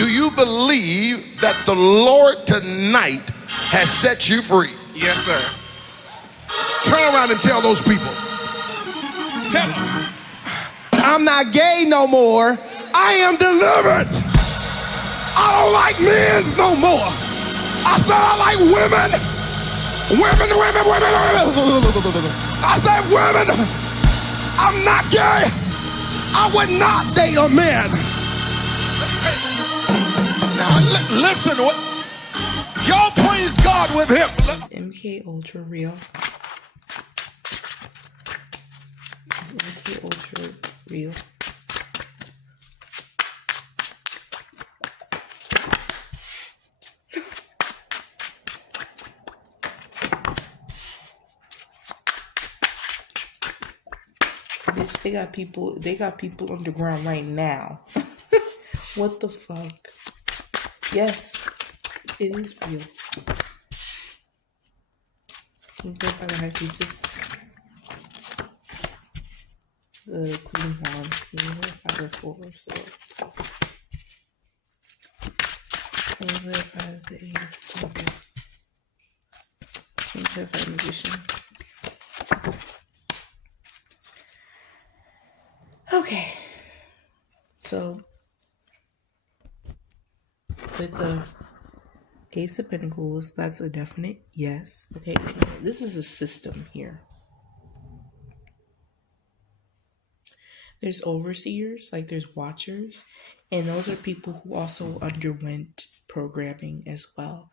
Do you believe that the Lord tonight has set you free? Yes, sir. Turn around and tell those people. Tell them. I'm not gay no more. I am delivered. I don't like men no more. I said I like women. Women. I said women. I'm not gay. I would not date a man. Now listen, y'all praise God with him. Is MK Ultra real? Is MK Ultra real? Bitch, they got people underground right now. What the fuck? Yes, it is real. Can you verify the high priestess? The Queen Mom. Can you verify the 4 of Swords? Can you verify the 8 of Pentacles? Can you verify the Magician? Okay, so with the Ace of Pentacles, that's a definite yes. Okay, this is a system here. There's overseers, like there's watchers, and those are people who also underwent programming as well.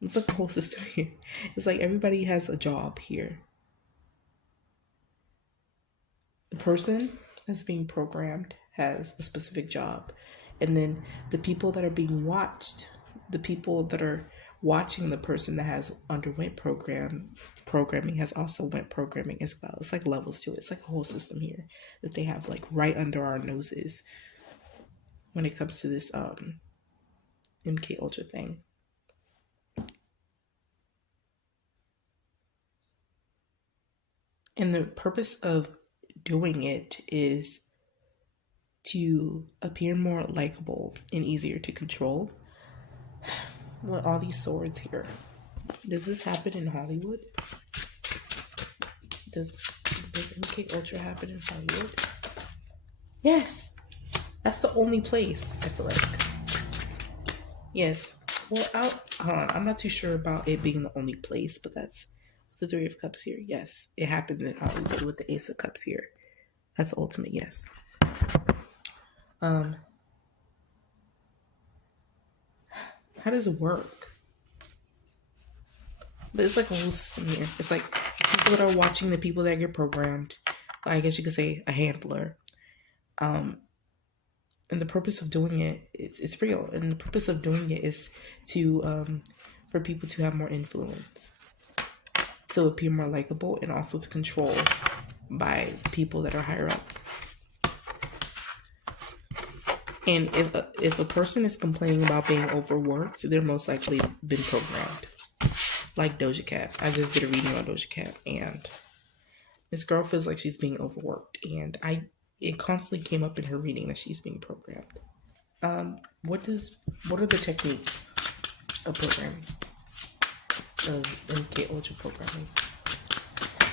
It's like a whole system here. It's like everybody has a job here. The person that's being programmed has a specific job. And then the people that are being watched, the people that are watching the person that has underwent programming has also went programming as well. It's like levels to it. It's like a whole system here that they have like right under our noses when it comes to this MK Ultra thing. And the purpose of doing it is to appear more likable and easier to control. With all these swords here, does this happen in Hollywood? Does MK Ultra happen in Hollywood? Yes, that's the only place I feel like. Yes. Well, I'm not too sure about it being the only place, but that's the 3 of Cups here. Yes, it happened in Hollywood with the Ace of Cups here. That's the ultimate yes. How does it work? But it's like a whole system here. It's like people that are watching the people that get programmed. I guess you could say a handler. And the purpose of doing it, it's real. And the purpose of doing it is to for people to have more influence, to appear more likable, and also to control by people that are higher up. And if a person is complaining about being overworked, they're most likely been programmed. Like Doja Cat. I just did a reading on Doja Cat, and this girl feels like she's being overworked, and it constantly came up in her reading that she's being programmed. What are the techniques of programming, of MK Ultra programming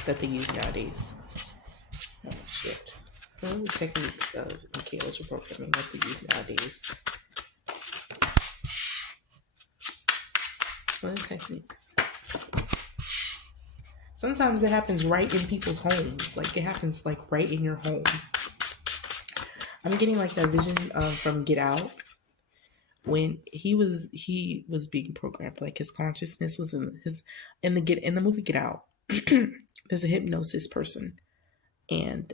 that they use nowadays? Oh shit. What are the techniques of MK Ultra programming that they use nowadays? What are the techniques? Sometimes it happens right in people's homes. Like it happens like right in your home. I'm getting like that vision from Get Out, when he was being programmed. Like his consciousness was in the movie Get Out. There's a hypnosis person, and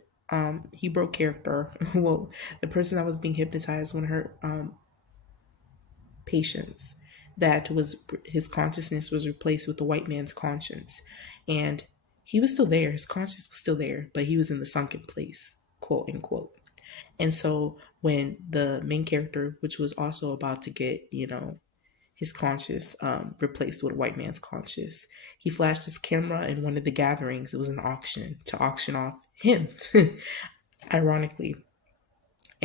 he broke character. Well, the person that was being hypnotized, one of her patients, that was his consciousness was replaced with the white man's conscience, and he was still there. His conscience was still there, but he was in the sunken place, quote unquote. And so when the main character, which was also about to get, his conscious replaced with a white man's conscious, he flashed his camera in one of the gatherings. It was an auction to auction off him, ironically.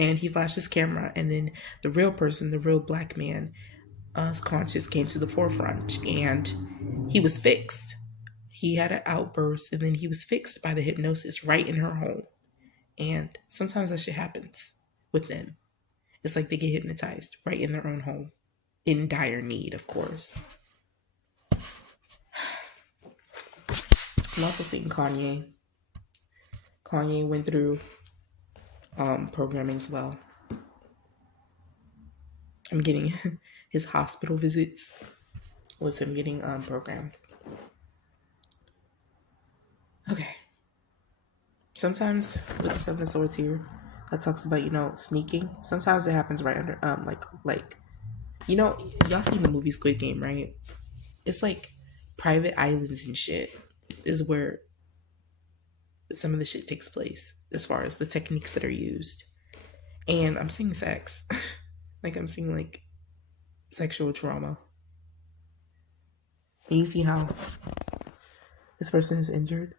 And he flashed his camera, and then the real person, the real black man, conscious came to the forefront, and he was fixed. He had an outburst, and then he was fixed by the hypnosis right in her home. And sometimes that shit happens with them. It's like they get hypnotized right in their own home, in dire need, of course. I'm also seeing Kanye. Kanye went through programming as well. I'm getting his hospital visits was him getting programmed. Okay. Sometimes with the Seven of Swords here, that talks about, sneaking. Sometimes it happens right under, y'all seen the movie Squid Game, right? It's like private islands and shit is where some of the shit takes place as far as the techniques that are used. And I'm seeing sex. Like, I'm seeing, like, sexual trauma. And you see how this person is injured?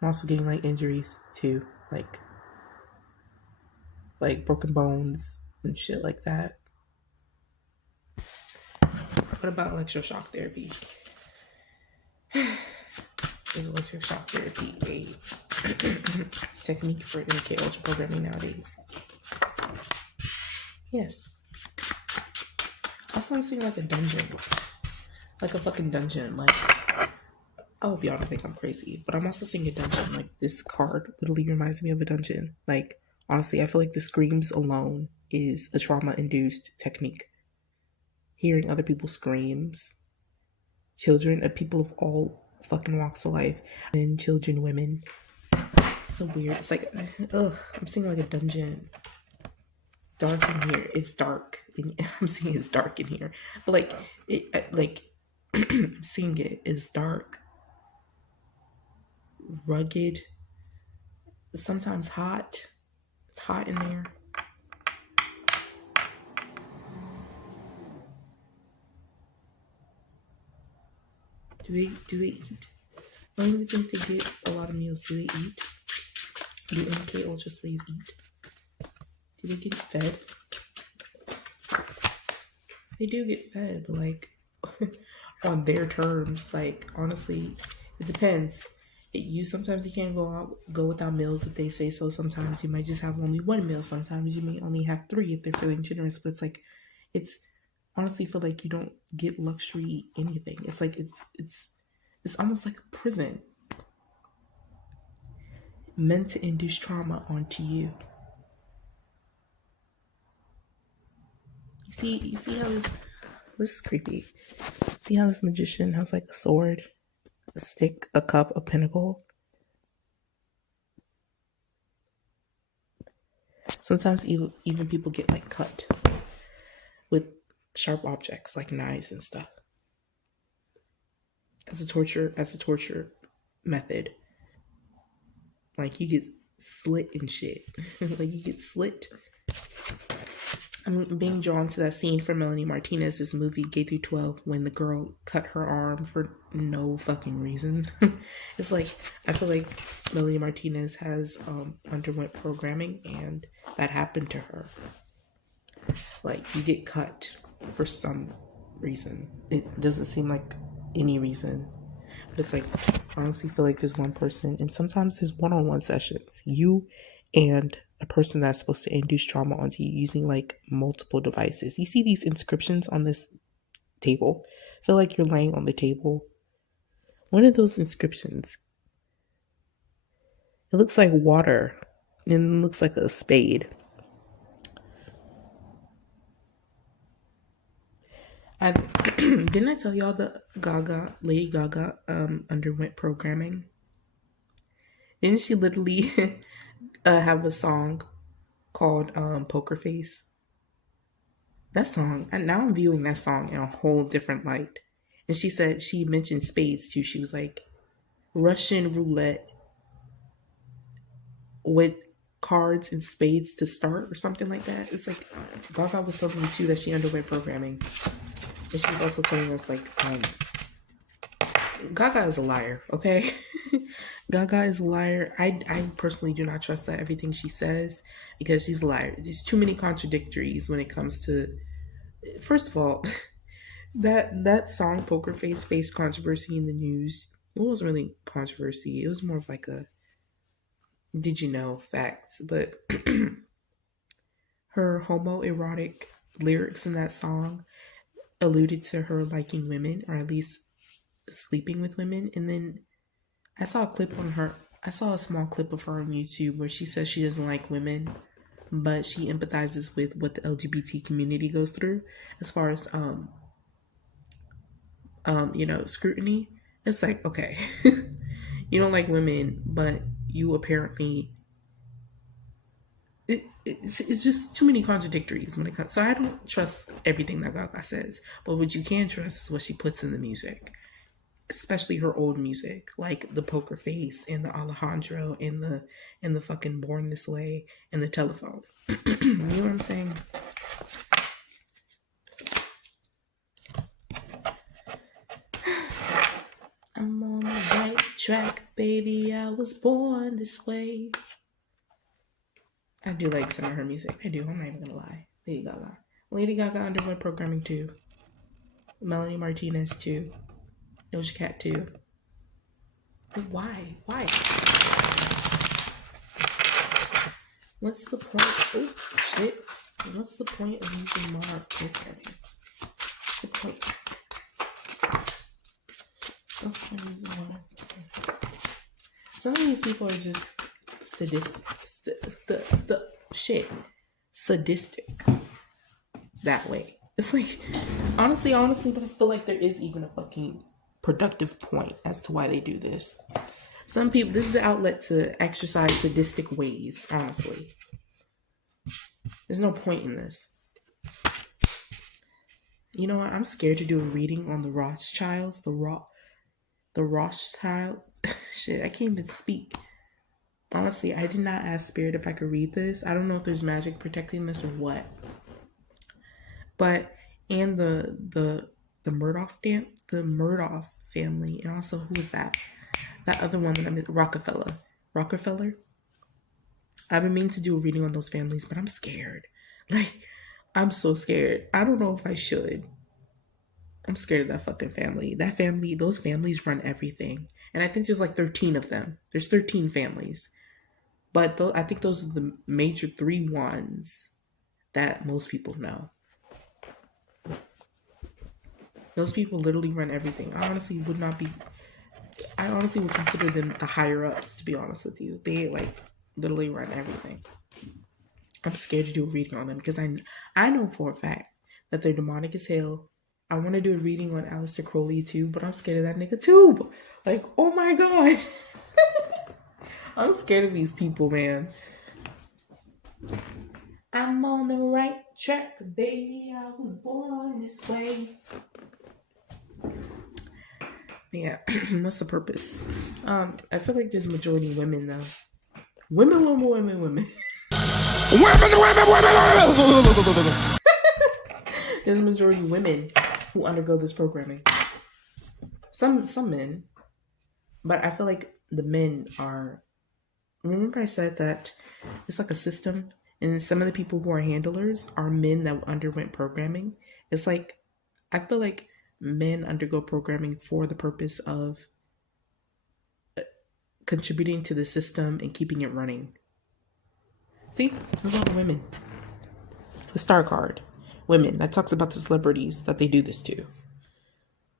I'm also getting, like, injuries, too. Like broken bones and shit like that. What about electroshock therapy? Is electroshock therapy a technique for 𝐬𝐀𝐀 ultra programming nowadays? Yes. Also, I'm seeing like a dungeon. Like a fucking dungeon. Like, I hope y'all don't think I'm crazy, but I'm also seeing a dungeon. Like, this card literally reminds me of a dungeon. Like, honestly, I feel like the screams alone is a trauma-induced technique. Hearing other people's screams. Children, people of all fucking walks of life. Men, children, women. So weird. It's like, I'm seeing like a dungeon. Dark in here. It's dark. I'm seeing it's dark in here. But I'm seeing it is dark. Rugged. Sometimes hot. It's hot in there. Do they eat? I don't really think they get a lot of meals. Do they eat? Do 𝐬𝐀 ultra slaves eat? Do they get fed? They do get fed, but like on their terms. Like, honestly, it depends. Sometimes you can't go without meals if they say so. Sometimes you might just have only one meal. Sometimes you may only have 3 if they're feeling generous. But it's honestly feel like you don't get luxury anything. It's like it's almost like a prison meant to induce trauma onto you. You see how this is creepy. See how this magician has like a sword, a stick, a cup, a pentacle. Sometimes even people get like cut with sharp objects like knives and stuff as a torture method. Like, you get slit and shit. Like, you get slit. I'm being drawn to that scene from Melanie Martinez's movie Gay Through 12 when the girl cut her arm for no fucking reason. It's like, I feel like Melanie Martinez has underwent programming and that happened to her. Like, you get cut for some reason. It doesn't seem like any reason. But it's like, I honestly feel like there's one person, and sometimes there's one-on-one sessions. You and a person that's supposed to induce trauma onto you using like multiple devices. You see these inscriptions on this table. I feel like you're laying on the table. One of those inscriptions, it looks like water and it looks like a spade. Didn't I tell y'all that Lady Gaga underwent programming? Didn't she literally have a song called Poker Face? That song, and now I'm viewing that song in a whole different light. And she said, she mentioned spades too. She was like, Russian roulette with cards and spades to start or something like that. It's like, Gaga was telling me too that she underwent programming. And she was also telling us like, Gaga is a liar, okay? Gaga is a liar. I personally do not trust that everything she says because she's a liar. There's too many contradictories when it comes to. First of all, that song "Poker Face" faced controversy in the news. It wasn't really controversy. It was more of like a did you know facts. But her homoerotic lyrics in that song alluded to her liking women, or at least sleeping with women. And then I saw a small clip of her on YouTube where she says she doesn't like women, but she empathizes with what the LGBT community goes through as far as scrutiny. It's like, okay, you don't like women, but you apparently it's just too many contradictories when it comes. So I don't trust everything that Gaga says, but what you can trust is what she puts in the music, especially her old music, like the Poker Face and the Alejandro and the fucking Born This Way and the Telephone. You know what I'm saying? I'm on the right track, baby. I was born this way. I do like some of her music. I do. I'm not even gonna lie. Lady Gaga underwent programming too. Melanie Martinez too. Doja Cat too. But why? What's the point? Oh shit! What's the point of using more programming? What's the point? What's the point of using more? Some of these people are just sadistic that way. It's like, honestly, I don't feel like there is even a fucking productive point as to why they do this. Some people, this is an outlet to exercise sadistic ways, honestly. There's no point in this. You know what? I'm scared to do a reading on the Rothschilds, the Rothschild. Shit, I can't even speak. Honestly, I did not ask Spirit if I could read this. I don't know if there's magic protecting this or what. But, and the Murdoch family, and also who is that? That other one that I missed, Rockefeller. I've been meaning to do a reading on those families, but I'm scared. Like, I'm so scared. I don't know if I should. I'm scared of that fucking family. Those families run everything. And I think there's like 13 of them. There's 13 families. But I think those are the major 3 ones that most people know. Those people literally run everything. I honestly would consider them the higher ups, to be honest with you. They like literally run everything. I'm scared to do a reading on them because I know for a fact that they're demonic as hell. I want to do a reading on Aleister Crowley too, but I'm scared of that nigga too. Like, oh my god. I'm scared of these people, man. I'm on the right track, baby. I was born this way. Yeah, what's the purpose? I feel like there's majority women though. Women. There's a majority women who undergo this programming. Some men, but I feel like the men are. Remember I said that it's like a system, and some of the people who are handlers are men that underwent programming. It's like I feel like men undergo programming for the purpose of contributing to the system and keeping it running. See, look at all the women. The star card, women. That talks about the celebrities that they do this to.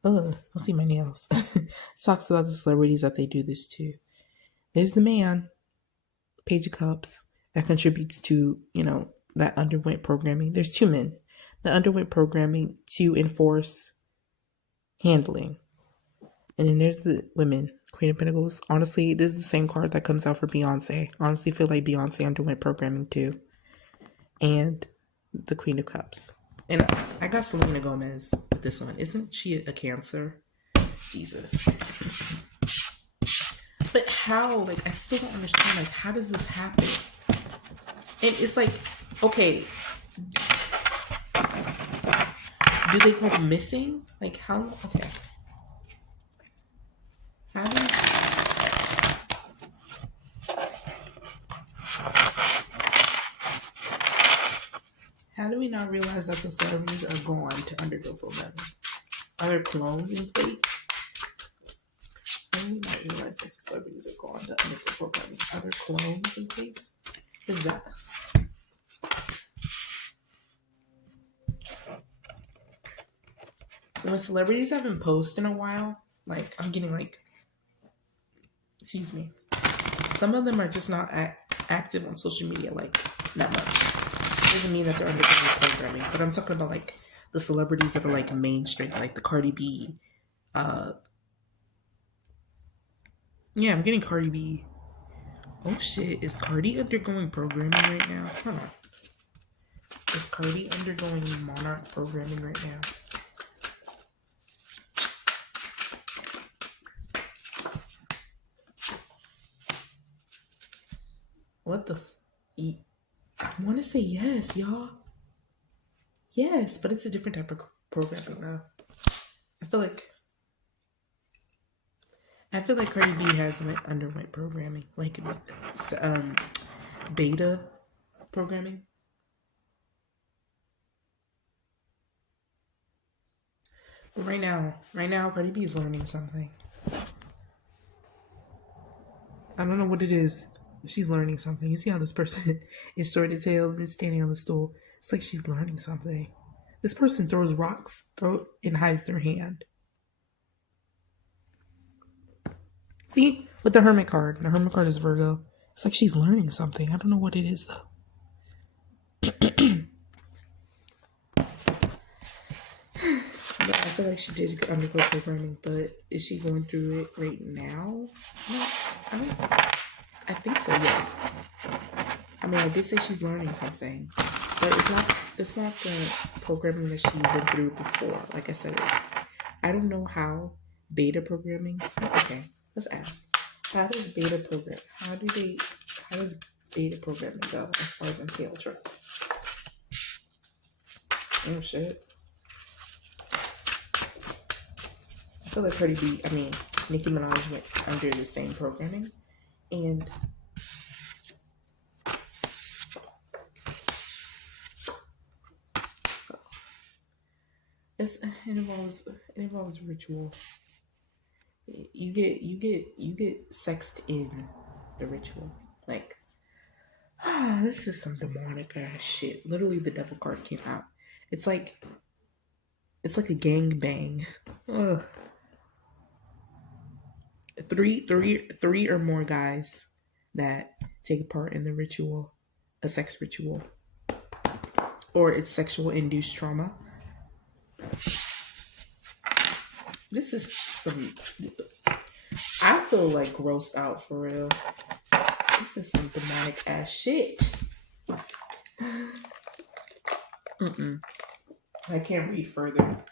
I'll see my nails. It talks about the celebrities that they do this to. There's the man, Page of Cups, that contributes to, that underwent programming. There's 2 men that underwent programming to enforce handling. And then there's the women, Queen of Pentacles. Honestly, this is the same card that comes out for Beyonce. Honestly, feel like Beyonce underwent programming too. And the Queen of Cups. And I got Selena Gomez with this one. Isn't she a Cancer? Jesus. But how? Like, I still don't understand. Like, how does this happen? And it's like, okay. Do they go missing? Like, how? Okay. How do not realize that the celebrities are going to undergo programming? Are there clones in place? I did not realize that the celebrities are going to undergo programming. Are there clones in place? Is that? When celebrities haven't posted in a while, like I'm getting like, excuse me, some of them are just not active on social media like that much. Doesn't mean that they're undergoing programming, but I'm talking about like the celebrities that are like mainstream, like the Cardi B. Yeah, I'm getting Cardi B. Oh shit, is Cardi undergoing programming right now? Hold on. Is Cardi undergoing Monarch programming right now? What the I want to say yes, y'all. Yes, but it's a different type of programming now. I feel like Cardi B has underwent programming, like beta programming. But right now, Cardi B is learning something. I don't know what it is. She's learning something. You see how this person is short as hell and is standing on the stool? It's like she's learning something. This person throws rocks, and hides their hand. See, with the Hermit card. The Hermit card is Virgo. It's like she's learning something. I don't know what it is, though. But I feel like she did undergo programming, but is she going through it right now? I think so, yes. I mean, I did say she's learning something, but it's not the programming that she's been through before. Like I said, I don't know how beta programming. Okay, let's ask. How does beta program? How does beta programming go as far as entailed? Oh shit. I feel like Nicki Minaj went under the same programming. And it involves ritual. You get sexed in the ritual. Like, this is some demonic ass shit. Literally, the devil card came out. It's like a gang bang. Ugh. Three or more guys that take part in the ritual, a sex ritual, or it's sexual induced trauma. This is some. I feel like grossed out for real. This is some demonic ass shit. I can't read further.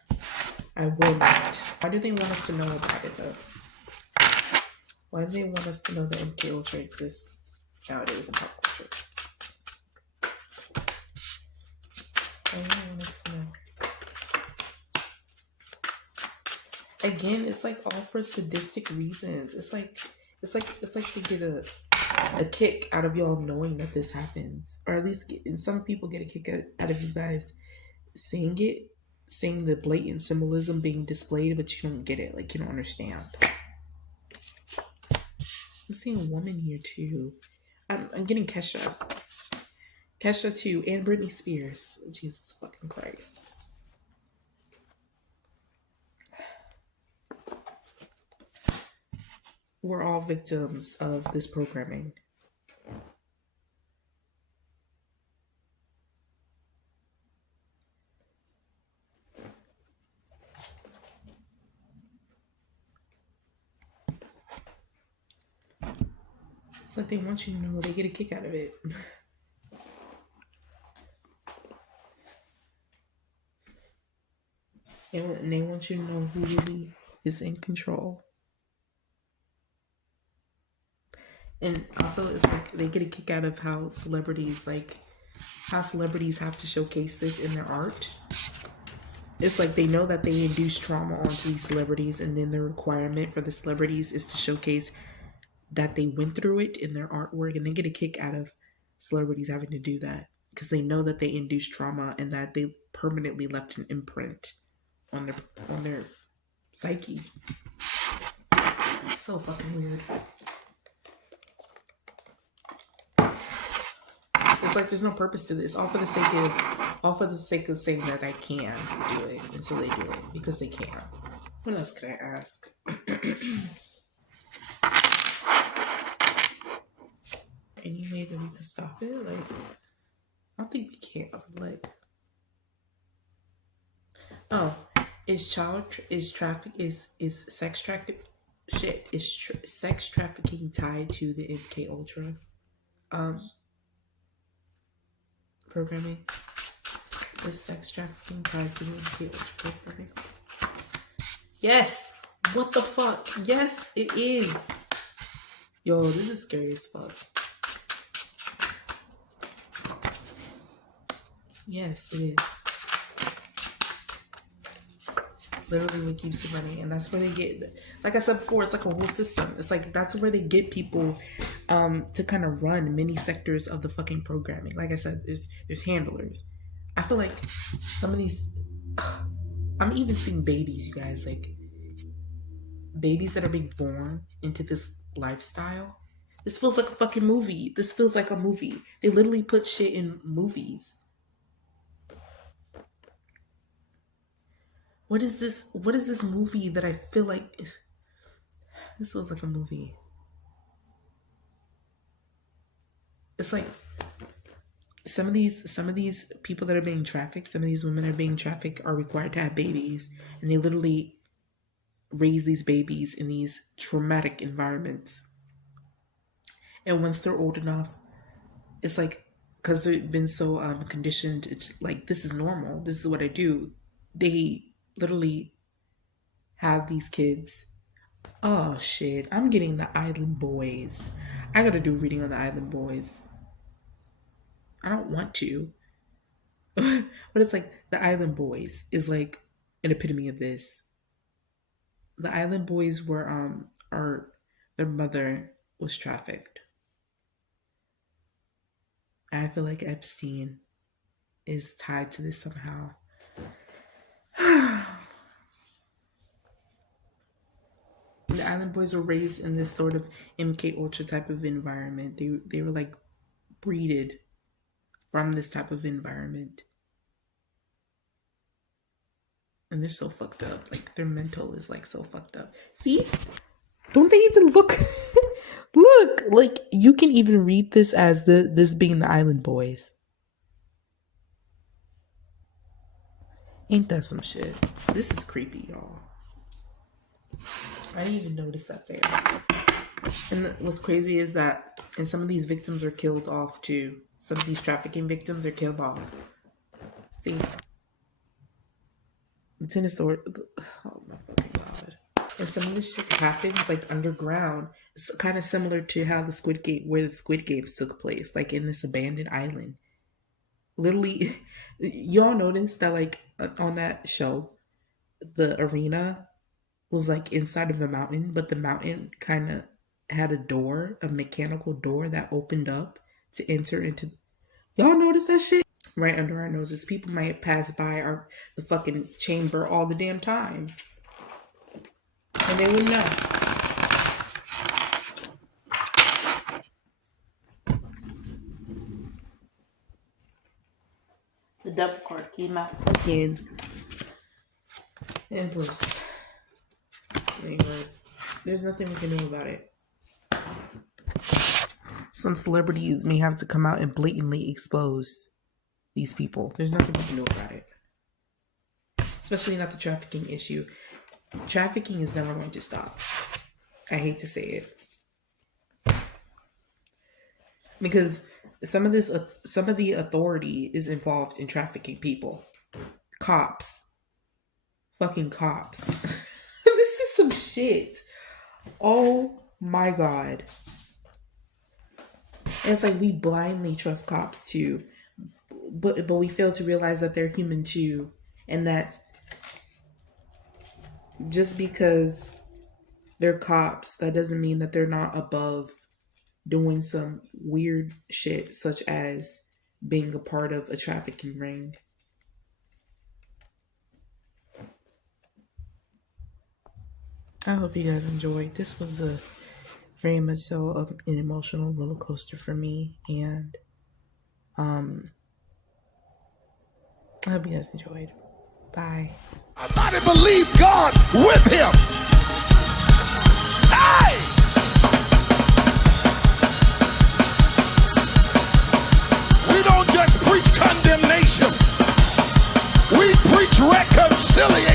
I will not. Why do they want us to know about it though? Why do they want us to know that MK Ultra exists nowadays in pop culture? Why do they want us to know? Again, it's like all for sadistic reasons. It's like they get a kick out of y'all knowing that this happens, or at least some people get a kick out of you guys seeing it, seeing the blatant symbolism being displayed, but you don't get it. Like you don't understand. I'm seeing a woman here too. I'm getting Kesha too, and Britney Spears. Jesus fucking Christ. We're all victims of this programming. It's like they want you to know, they get a kick out of it. And they want you to know who really is in control. And also, it's like they get a kick out of how celebrities have to showcase this in their art. It's like they know that they induce trauma onto these celebrities, and then the requirement for the celebrities is to showcase that they went through it in their artwork, and they get a kick out of celebrities having to do that. because they know that they induced trauma and that they permanently left an imprint on their psyche. It's so fucking weird. It's like there's no purpose to this. All for the sake of saying that I can do it, and so they do it because they can. What else could I ask? Any way that we could stop it? Like, I don't think we can. Like, oh, is sex trafficking? Shit, is sex trafficking tied to the 𝐬𝐀 programming? Is sex trafficking tied to the 𝐬𝐀 programming? Yes. What the fuck? Yes, it is. Yo, this is scary as fuck. Yes, it is. Literally what keeps you running. And that's where they get, like I said before, it's like a whole system. It's like that's where they get people to kind of run many sectors of the fucking programming. Like I said, there's handlers. I feel like some of these, I'm even seeing babies, you guys, like babies that are being born into this lifestyle. This feels like a fucking movie. This feels like a movie. They literally put shit in movies. What is this movie that I feel like this feels like a movie? It's like some of these people that are being trafficked, some of these women are being trafficked are required to have babies, and they literally raise these babies in these traumatic environments. And once they're old enough, it's like, because they've been so conditioned, it's like, this is normal, this is what I do. They literally have these kids. Oh shit, I'm getting the Island Boys. I gotta do a reading on the Island Boys. I don't want to. But it's like, the Island Boys is like an epitome of this. The Island Boys were their mother was trafficked. I feel like Epstein is tied to this somehow. The Island Boys were raised in this sort of MK Ultra type of environment. They were like breeded from this type of environment. And they're so fucked up. Like, their mental is like so fucked up. See? Don't they even look? Look, like, you can even read this as this being the Island Boys. Ain't that some shit? This is creepy, y'all. I didn't even notice that there. And what's crazy is that, and some of these victims are killed off too. Some of these trafficking victims are killed off. See? Lieutenant Sword. Oh my fucking god. And some of this shit happens like underground. It's kind of similar to how where the Squid Games took place, like in this abandoned island. Literally, y'all noticed that like on that show, the arena was like inside of a mountain, but the mountain kind of had a door, a mechanical door that opened up to enter into. Y'all notice that shit? Right under our noses. People might pass by the fucking chamber all the damn time, and they wouldn't know. The double card key, my fucking Empress. Anyways, there's nothing we can do about it. Some celebrities may have to come out and blatantly expose these people. There's nothing we can do about it. Especially not the trafficking issue. Trafficking is never going to stop. I hate to say it. Because some of the authority is involved in trafficking people. Cops. Fucking cops. This is some shit. Oh my god. And it's like we blindly trust cops too. But we fail to realize that they're human too. And that just because they're cops, that doesn't mean that they're not above doing some weird shit, such as being a part of a trafficking ring. I hope you guys enjoyed. This was a very much so an emotional roller coaster for me, and I hope you guys enjoyed. Bye. Somebody believe God with him. Hey! We don't just preach condemnation. We preach reconciliation.